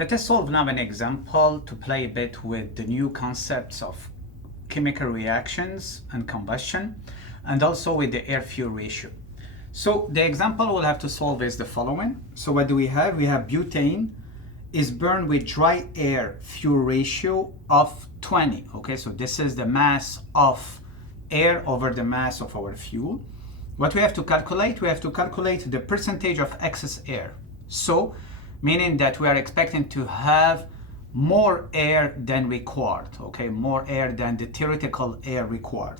Let us solve now an example to play a bit with the new concepts of chemical reactions and combustion, and also with the air-fuel ratio. So the example we'll have to solve is the following. So what do we have? We have butane is burned with dry air fuel ratio of 20. Okay, so this is the mass of air over the mass of our fuel. What we have to calculate? We have to calculate the percentage of excess air. So meaning that we are expecting to have more air than required, okay, more air than the theoretical air required.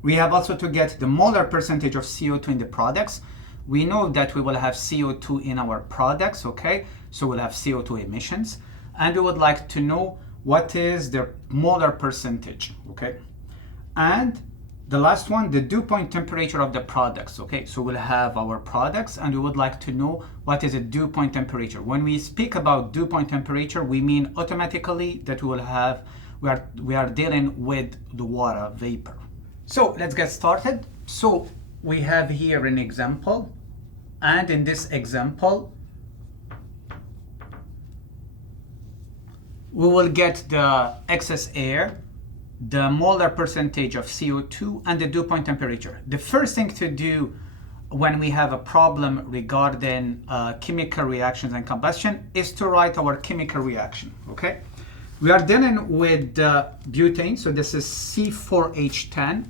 We have also to get the molar percentage of CO2 in the products. We know that we will have CO2 in our products, okay, so we'll have CO2 emissions, and we would like to know what is the molar percentage, okay, and the last one, the dew point temperature of the products. Okay, so we'll have our products and we would like to know what is a dew point temperature. When we speak about dew point temperature, we mean automatically that we will have, we are dealing with the water vapor. So let's get started. So we have here an example, and in this example, we will get the excess air, the molar percentage of CO2, and the dew point temperature. The first thing to do when we have a problem regarding chemical reactions and combustion is to write our chemical reaction, okay? We are dealing with butane, so this is C4H10,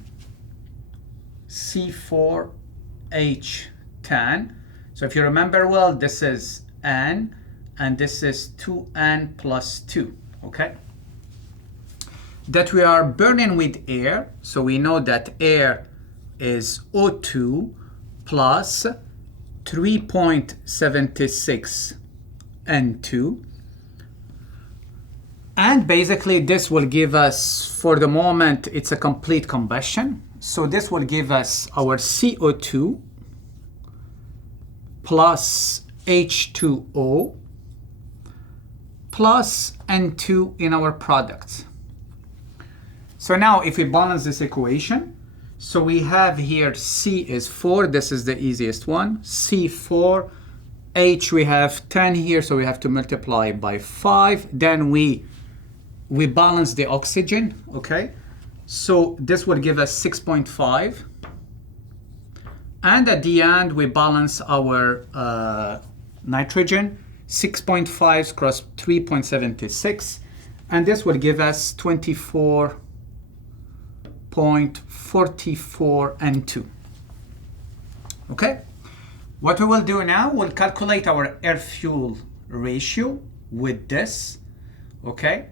C4H10. So if you remember well, this is N, and this is 2N plus 2, okay? That we are burning with air, so we know that air is O2 plus 3.76 N2, and basically this will give us, for the moment, it's a complete combustion, so this will give us our CO2 plus H2O plus N2 in our products. So now if we balance this equation, so we have here C is 4, this is the easiest one, C4, H we have 10 here, so we have to multiply by 5, then we balance the oxygen, okay? So this would give us 6.5, and at the end we balance our nitrogen, 6.5 cross 3.76, and this would give us 24.44 N2. Okay, what we will do now, we'll calculate our air-fuel ratio with this, okay,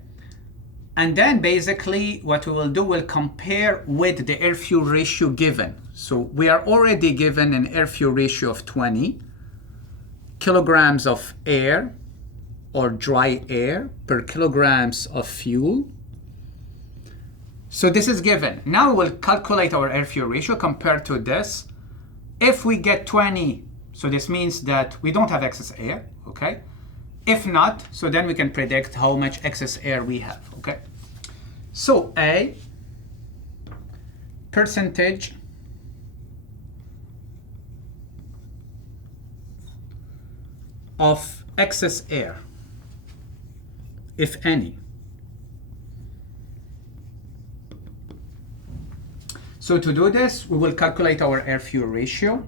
and then basically what we will do, we'll compare with the air-fuel ratio given. So we are already given an air-fuel ratio of 20 kilograms of air or dry air per kilograms of fuel. So this is given. Now we'll calculate our air-fuel ratio compared to this. If we get 20, so this means that we don't have excess air, okay? If not, so then we can predict how much excess air we have, okay? So A, percentage of excess air, if any. So to do this, we will calculate our air-fuel ratio.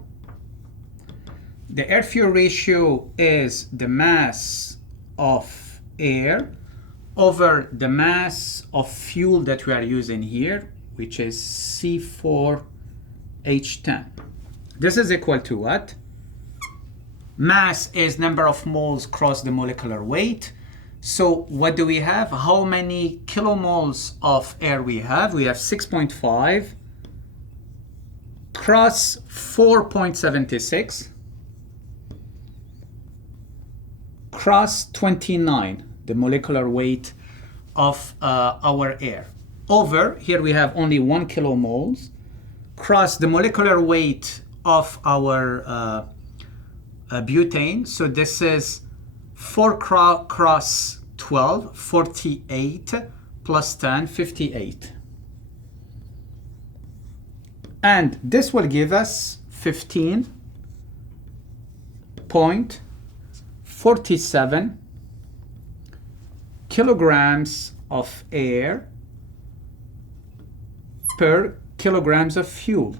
The air-fuel ratio is the mass of air over the mass of fuel that we are using here, which is C4H10. This is equal to what? Mass is number of moles cross the molecular weight. So what do we have? How many kilomoles of air we have? We have 6.5 cross 4.76 cross 29, the molecular weight of our air. Over, here we have only 1 kilomoles, cross the molecular weight of our butane. So this is 4 cross 12, 48, plus 10, 58. And this will give us 15.47 kilograms of air per kilograms of fuel.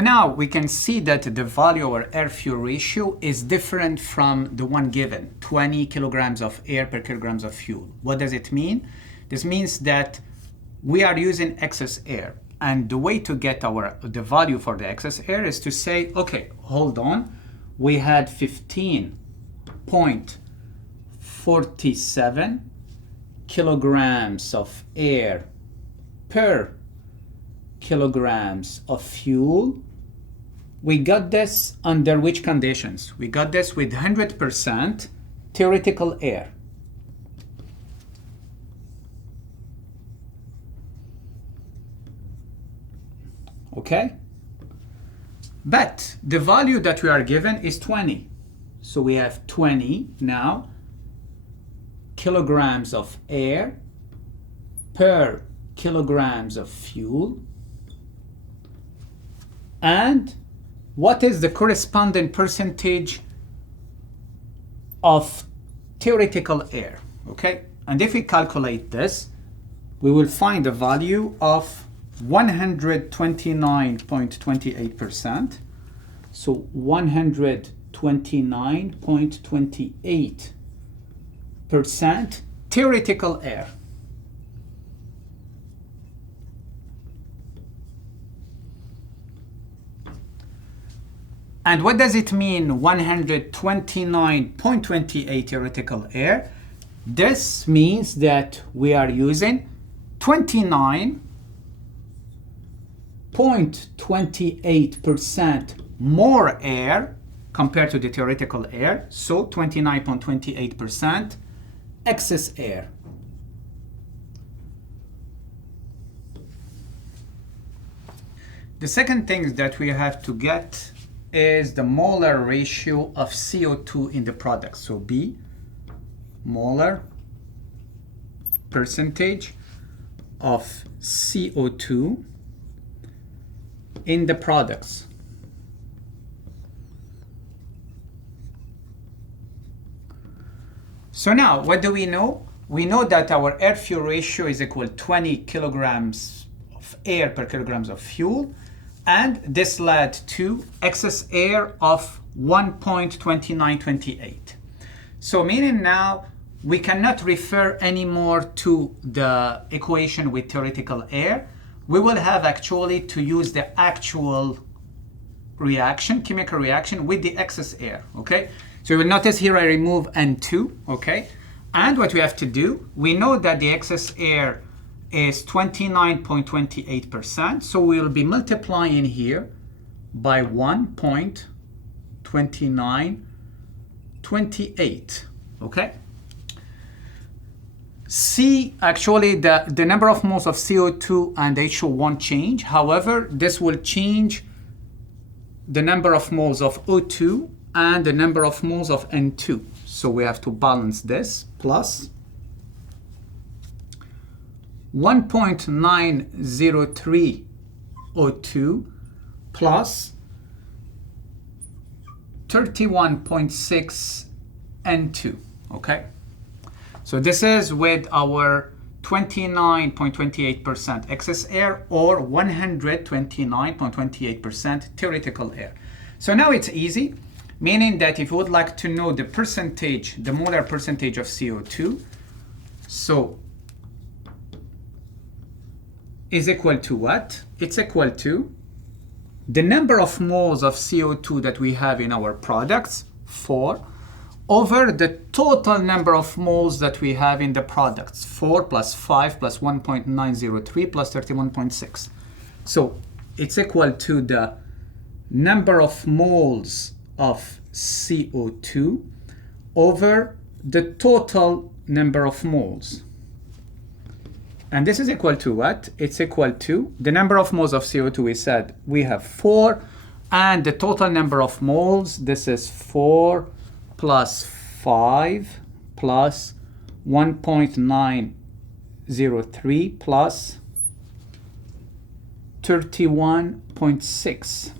Now we can see that the value of our air-fuel ratio is different from the one given, 20 kilograms of air per kilograms of fuel. What does it mean? This means that we are using excess air. And the way to get the value for the excess air is to say, okay, hold on, we had 15.47 kilograms of air per kilograms of fuel. We got this under which conditions? We got this with 100% theoretical air. Okay? But the value that we are given is 20. So we have 20 now kilograms of air per kilograms of fuel. And what is the corresponding percentage of theoretical air? Okay? And if we calculate this, we will find a value of 129.28%. So 129.28% theoretical air. And what does it mean, 129.28 theoretical air? This means that we are using 29.28% more air compared to the theoretical air, so 29.28% excess air. The second thing that we have to get is the molar ratio of CO2 in the product. So B, molar percentage of CO2 in the products. So now, what do we know? We know that our air-fuel ratio is equal to 20 kilograms of air per kilograms of fuel, and this led to excess air of 1.2928. So meaning now we cannot refer anymore to the equation with theoretical air. We will have actually to use the actual reaction, chemical reaction with the excess air, okay? So you will notice here I remove N2, okay? And what we have to do, we know that the excess air is 29.28%, so we will be multiplying here by 1.2928, okay? C, actually the number of moles of CO2 and H2 won't change. However, this will change the number of moles of O2 and the number of moles of N2. So we have to balance this, plus 1.903 O2 plus 31.6 N2, okay? So this is with our 29.28% excess air or 129.28% theoretical air. So now it's easy, meaning that if you would like to know the percentage, the molar percentage of CO2, so is equal to what? It's equal to the number of moles of CO2 that we have in our products, 4, over the total number of moles that we have in the products, 4 plus 5 plus 1.903 plus 31.6. So it's equal to the number of moles of CO2 over the total number of moles. And this is equal to what? It's equal to the number of moles of CO2, we said we have 4, and the total number of moles, this is 4 plus 5 plus 1.903 plus 31.6.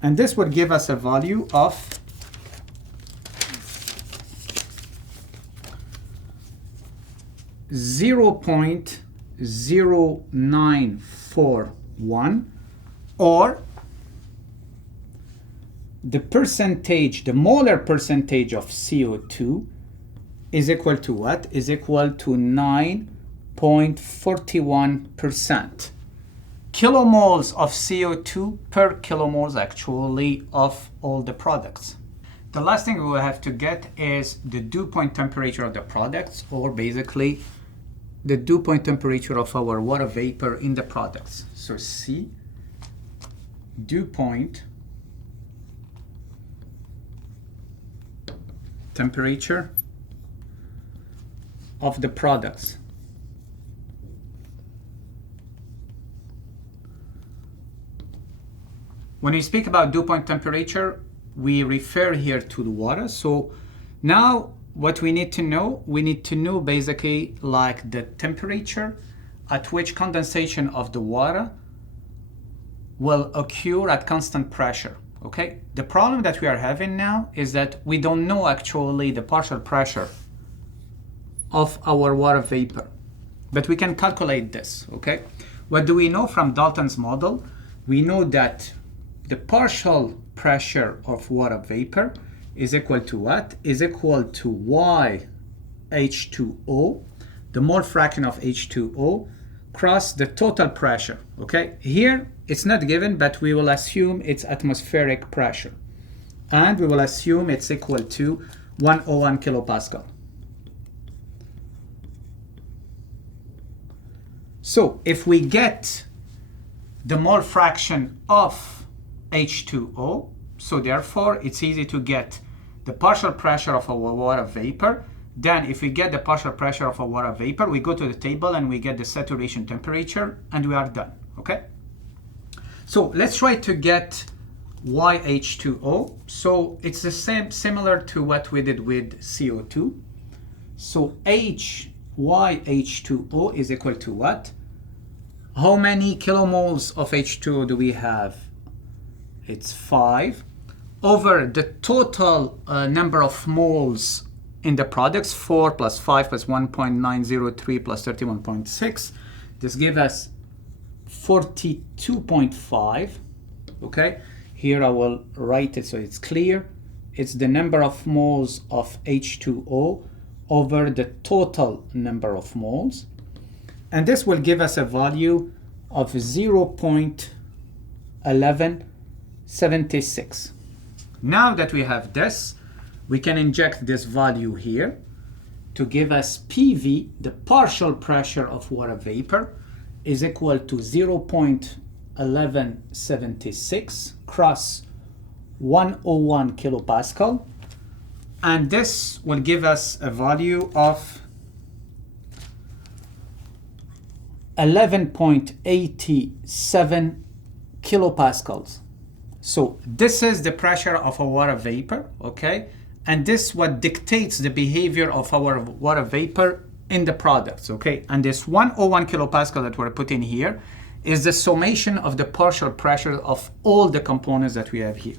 And this would give us a value of 0.0941, or the percentage, the molar percentage of CO2 is equal to what? Is equal to 9.41%. Kilomoles of CO2 per kilomoles actually of all the products. The last thing we will have to get is the dew point temperature of the products, or basically the dew point temperature of our water vapor in the products. So C, dew point temperature of the products. When we speak about dew point temperature, we refer here to the water. So now what we need to know basically like the temperature at which condensation of the water will occur at constant pressure. Okay, the problem that we are having now is that we don't know actually the partial pressure of our water vapor, but we can calculate this. Okay, what do we know from Dalton's model? We know that the partial pressure of water vapor is equal to what? Is equal to Y H2O, the mole fraction of H2O, cross the total pressure. Okay, here it's not given, but we will assume it's atmospheric pressure, and we will assume it's equal to 101 kilopascal. So if we get the mole fraction of H2O, so therefore it's easy to get the partial pressure of our water vapor. Then if we get the partial pressure of a water vapor, we go to the table and we get the saturation temperature, and we are done. Okay, so let's try to get YH2O. So it's the same, similar to what we did with CO2. So YH2O is equal to what? How many kilomoles of H2O do we have? It's 5 over the total number of moles in the products, 4 plus 5 plus 1.903 plus 31.6. This gives us 42.5. Okay, here I will write it so it's clear. It's the number of moles of H2O over the total number of moles. And this will give us a value of 0.1176. Now that we have this, we can inject this value here to give us PV, the partial pressure of water vapor, is equal to 0.1176 cross 101 kilopascal. And this will give us a value of 11.87 kilopascals. So this is the pressure of a water vapor, okay? And this what dictates the behavior of our water vapor in the products, okay? And this 101 kilopascal that we're putting here is the summation of the partial pressure of all the components that we have here.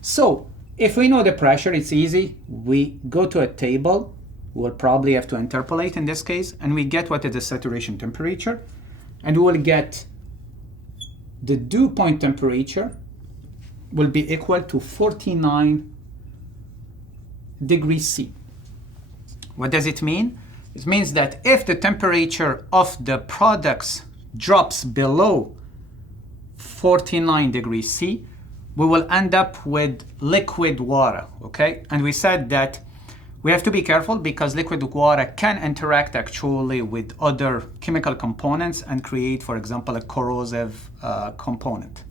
So if we know the pressure, it's easy. We go to a table. We'll probably have to interpolate in this case, and we get what is the saturation temperature, and we will get the dew point temperature will be equal to 49 degrees C. What does it mean? It means that if the temperature of the products drops below 49 degrees C, we will end up with liquid water, okay? And we said that we have to be careful because liquid water can interact actually with other chemical components and create, for example, a corrosive component.